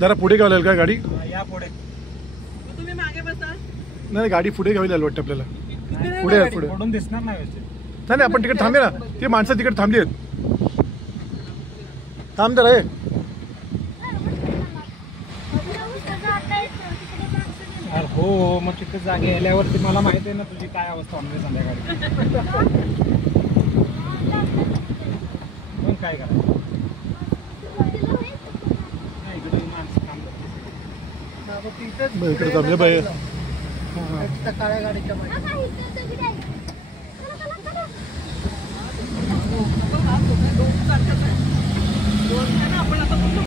जरा पुढे घ्यावी लागेल का गाडी? या पुढे तुम्ही मागे बसा. नाही गाडी पुढे घ्यावी लागेल वाटतं आपल्याला. पुढे पुढे पुढून दिसणार नाही व्यवस्थित. नाही आपण तिकडे थांबले ना, ते माणसं तिकडे थांबली आहेत. थांब जरा. हो मग तिथे जागे आल्यावरती मला माहिती आहे ना तुझी काय अवस्था होणार संध्याकाळी. मग काय करायचं? इकडे थांबले पाहिजे. काळ्या गाडीच्या मागे